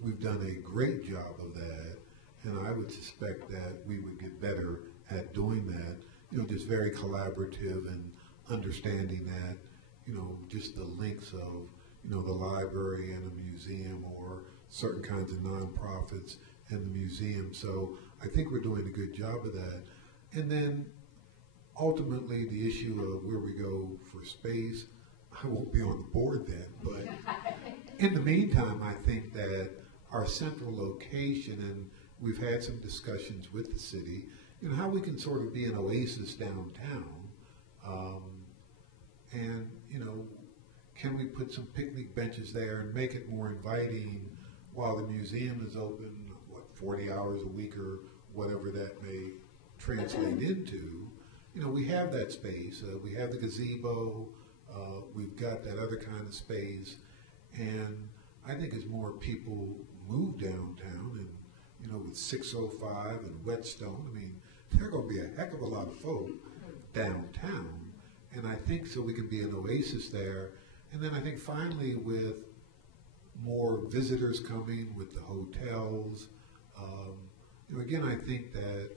we've done a great job of that, and I would suspect that we would get better at doing that, you know, just very collaborative and understanding that, you know, just the links of, you know, the library and a museum or certain kinds of nonprofits and the museum. So I think we're doing a good job of that. And then ultimately the issue of where we go for space, I won't be on the board then, but in the meantime, I think that our central location, and we've had some discussions with the city, you know, how we can sort of be an oasis downtown, and, you know, can we put some picnic benches there and make it more inviting while the museum is open, 40 hours a week or whatever that may translate into. You know, we have that space. We have the gazebo. We've got that other kind of space. And I think as more people move downtown, and, you know, with 605 and Whetstone, I mean, there are going to be a heck of a lot of folk downtown. And I think so we can be an oasis there. And then I think finally with more visitors coming, with the hotels, you know, again, I think that,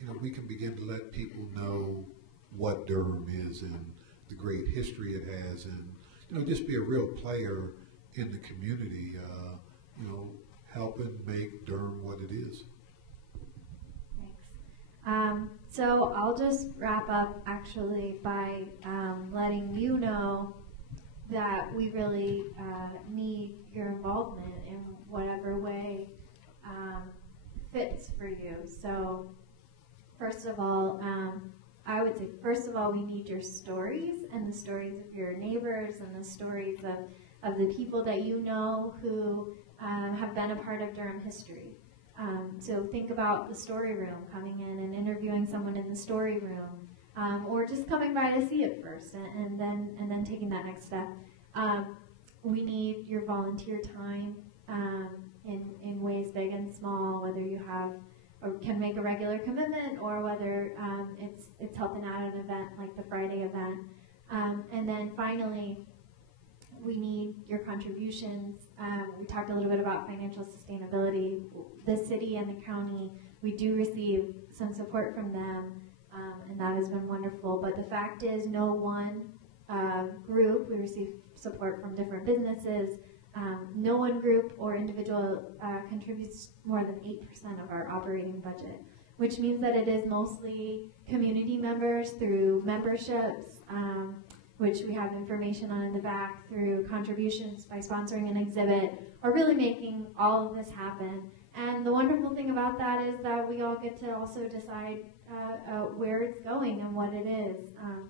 you know, we can begin to let people know what Durham is and the great history it has, and, you know, just be a real player in the community, you know, helping make Durham what it is. Thanks. So I'll just wrap up actually by letting you know that we really need your involvement in whatever way fits for you. So first of all, I would say, first of all, we need your stories and the stories of your neighbors and the stories of the people that you know who have been a part of Durham history. So think about the story room, coming in and interviewing someone in the story room, or just coming by to see it first and then taking that next step. We need your volunteer time in ways big and small, whether you have or can make a regular commitment, or whether it's helping out at an event like the Friday event. And then finally, we need your contributions. We talked a little bit about financial sustainability. The city and the county, we do receive some support from them, and that has been wonderful. But the fact is, no one group, we receive support from different businesses. No one group or individual contributes more than 8% of our operating budget, which means that it is mostly community members through memberships, which we have information on in the back, through contributions by sponsoring an exhibit, or really making all of this happen. And the wonderful thing about that is that we all get to also decide where it's going and what it is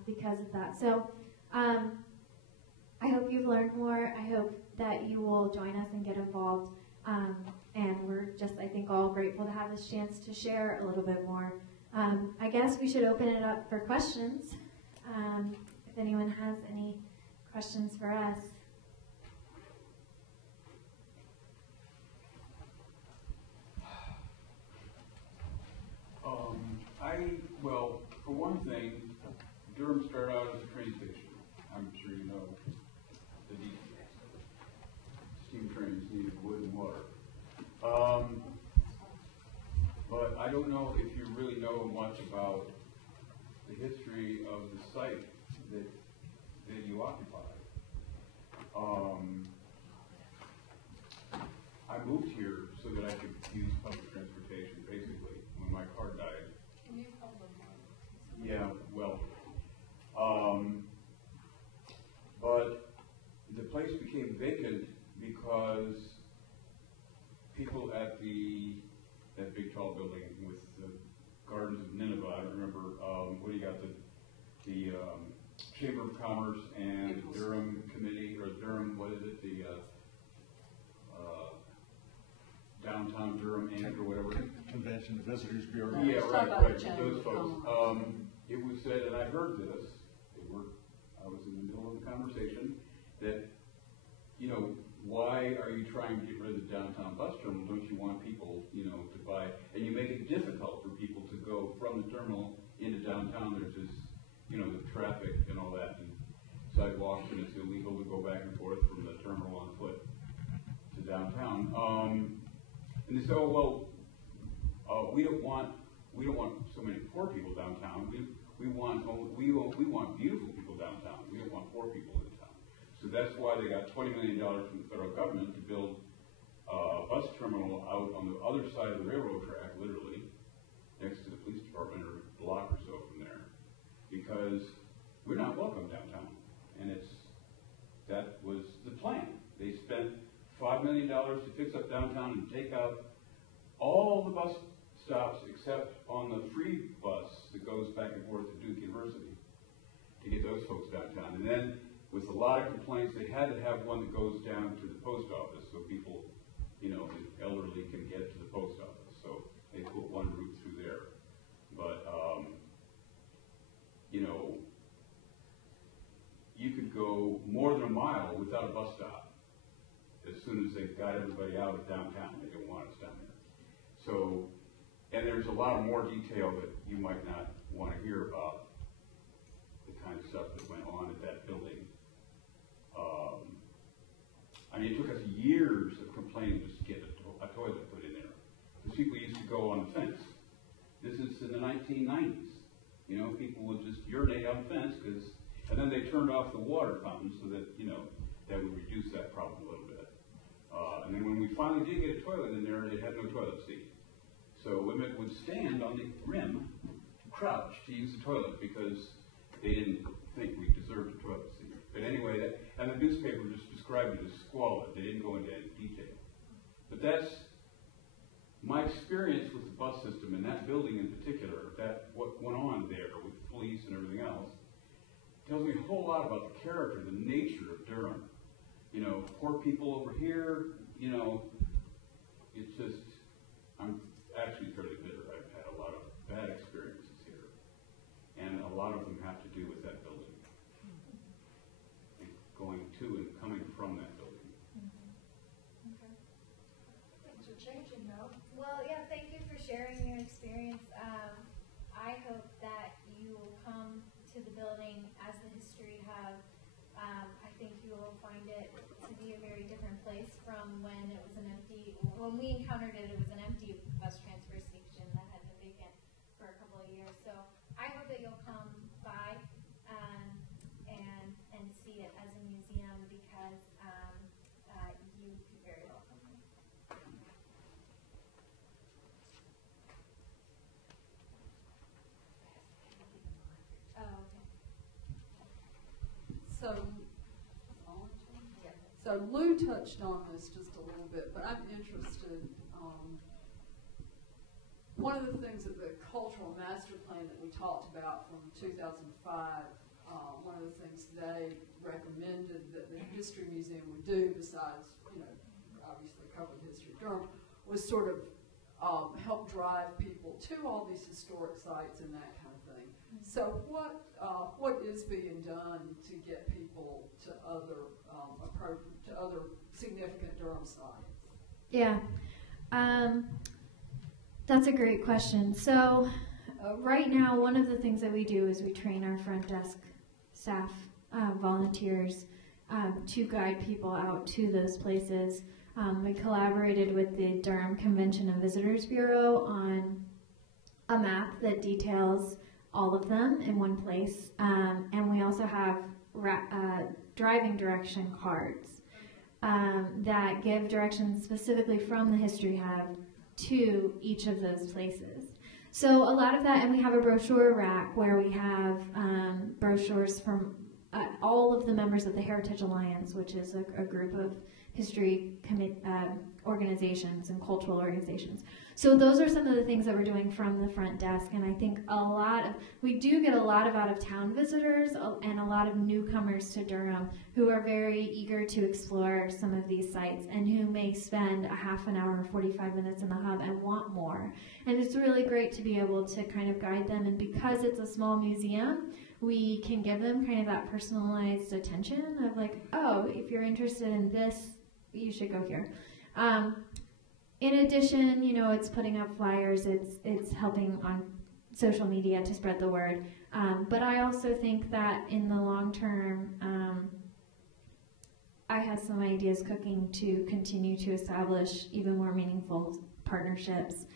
because of that. So I hope you've learned more. I hope that you will join us and get involved. And we're just, I think, all grateful to have this chance to share a little bit more. I guess we should open it up for questions. If anyone has any questions for us. Well, for one thing, Durham started out as a train station. I'm sure you know the details. Steam trains needed wood and water. But I don't know if you really know much about the history of the site that you occupy. I moved here so that I could use public transportation, basically, when my car died. Can you hold the mic? Yeah, well, but the place became vacant because people at that big tall building with the Gardens of Nineveh, I don't remember, what do you got, the Chamber of Commerce and Durham Committee, or Durham, what is it, the Downtown Durham and or whatever. Convention Visitors Bureau. Yeah, Let's right, talk about right, the Chamber those of folks. Commerce. It was said, and I heard this, I was in the middle of the conversation, that, you know, why are you trying to get rid of the downtown bus terminal? Don't you want people, you know, to buy, and you make it difficult for people to go from the terminal into downtown. There's this, you know, the traffic and all that, and sidewalks, and it's illegal to go back and forth from the terminal on foot to downtown. And they said, oh, well, we don't want so many poor people downtown. We want beautiful people downtown. We don't want poor people in town. So that's why they got $20 million from the federal government to build a bus terminal out on the other side of the railroad track, literally, next to the police department, or a block or so from there, because we're not welcome downtown. And that was the plan. They spent $5 million to fix up downtown and take out all the bus stops except on the free bus that goes back and forth to Duke University to get those folks downtown. And then, with a lot of complaints, they had to have one that goes down to the post office so people, you know, the elderly can get to the post office. So they put one route through there. But, you know, you could go more than a mile without a bus stop as soon as they got everybody out of downtown. They didn't want us down there. So, and there's a lot more detail that you might not want to hear about the kind of stuff that went on at that building. I mean, it took us years of complaining just to get a toilet put in there. Because people used to go on the fence. This is in the 1990s. You know, people would just urinate on the fence, and then they turned off the water fountain so that, you know, that would reduce that problem a little bit. And then when we finally did get a toilet in there, it had no toilet seat. So women would stand on the rim, crouch to use the toilet because they didn't think we deserved a toilet seat. But anyway, and the newspaper just described it as squalid. They didn't go into any detail. But that's my experience with the bus system in that building in particular, that what went on there with the police and everything else, tells me a whole lot about the character, the nature of Durham. You know, poor people over here, you know, it's just, I'm actually fairly bitter. I've had a lot of bad experiences here. And a lot of them have to do with that building. And going to and coming from that building. Okay. Things are changing now. Well, yeah, thank you for sharing your experience. I hope that you will come to the building as the history hub. I think you will find it to be a very different place from when it was when we encountered it, it was an empty bus transfer station that had been vacant for a couple of years. So I hope that you'll come by and see it as a museum, because you could very well come here. Oh, okay. So Lou touched on this just a little bit, but I'm interested. One of the things that the cultural master plan that we talked about from 2005, one of the things they recommended that the History Museum would do, besides, you know, obviously cover the history of Durham, was sort of help drive people to all these historic sites and that kind of thing. So what is being done to get people to other significant Durham sites? Yeah, that's a great question. So right now, one of the things that we do is we train our front desk staff, volunteers, to guide people out to those places. We collaborated with the Durham Convention and Visitors Bureau on a map that details all of them in one place. And we also have driving direction cards that give directions specifically from the History Hub to each of those places. So a lot of that, and we have a brochure rack where we have brochures from all of the members of the Heritage Alliance, which is a group of history organizations and cultural organizations. So those are some of the things that we're doing from the front desk, and I think we do get a lot of out-of-town visitors and a lot of newcomers to Durham who are very eager to explore some of these sites and who may spend a half an hour or 45 minutes in the hub and want more. And it's really great to be able to kind of guide them, and because it's a small museum, we can give them kind of that personalized attention of like, oh, if you're interested in this, you should go here. In addition, it's putting up flyers, it's helping on social media to spread the word. But I also think that in the long term, I have some ideas cooking to continue to establish even more meaningful partnerships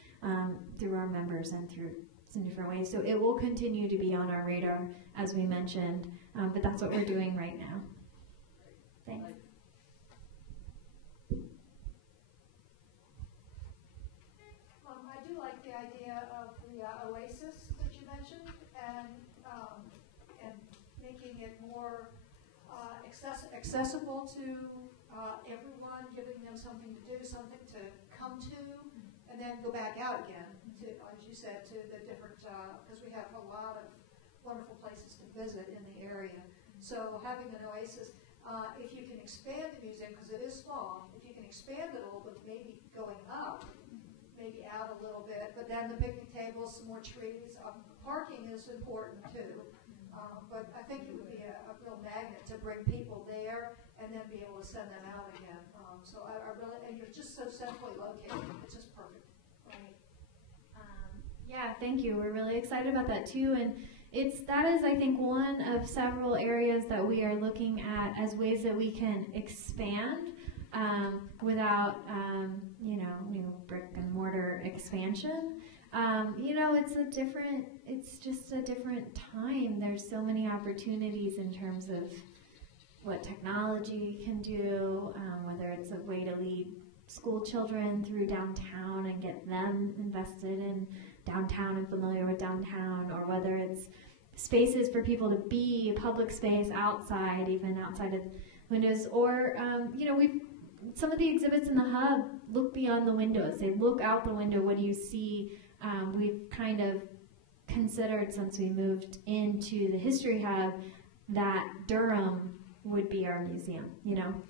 through our members and through some different ways. So it will continue to be on our radar, as we mentioned, but that's what we're doing right now. Thanks. I do like the idea of the oasis that you mentioned, and making it more accessible to everyone, giving them something to do, something to come to, and then go back out again, to, as you said, to the different, because we have a lot of wonderful places to visit in the area. So having an oasis, if you can expand the museum, because it is small, if you can expand it a little bit, maybe going up, maybe out a little bit, but then the picnic tables, some more trees. Parking is important too, but I think it would be a real magnet to bring people there and then be able to send them out again. So I really, and you're just so centrally located, it's just perfect. Right. Yeah, thank you. We're really excited about that too, and that is, I think, one of several areas that we are looking at as ways that we can expand without, new brick and mortar expansion. It's just a different time. There's so many opportunities in terms of what technology can do, whether it's a way to lead school children through downtown and get them invested in downtown and familiar with downtown, or whether it's spaces for people to be, public space outside, even outside of windows, or, some of the exhibits in the hub look beyond the windows. They look out the window. What do you see? We've kind of considered, since we moved into the History Hub, that Durham would be our museum.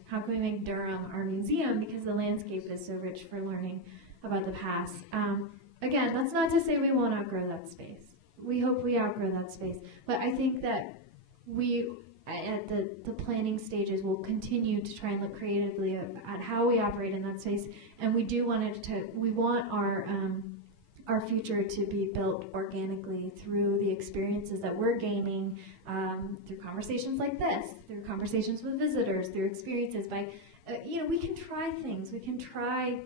How can we make Durham our museum? Because the landscape is so rich for learning about the past. Again, that's not to say we won't outgrow that space. We hope we outgrow that space. But I think that we, at the planning stages, will continue to try and look creatively at how we operate in that space. And we do we want our future to be built organically through the experiences that we're gaining through conversations like this, through conversations with visitors, through experiences we can try things. We can try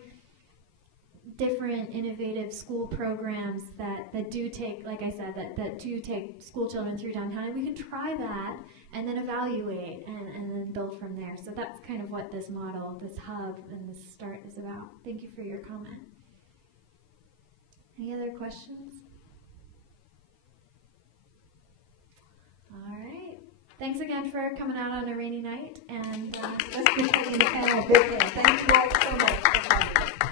different innovative school programs that do take, like I said, that do take school children through downtown. And we can try that and then evaluate and then build from there. So that's kind of what this model, this hub, and this start is about. Thank you for your comment. Any other questions? All right. Thanks again for coming out on a rainy night, and Let's give Katie and a big hand. Thank you all so much for coming.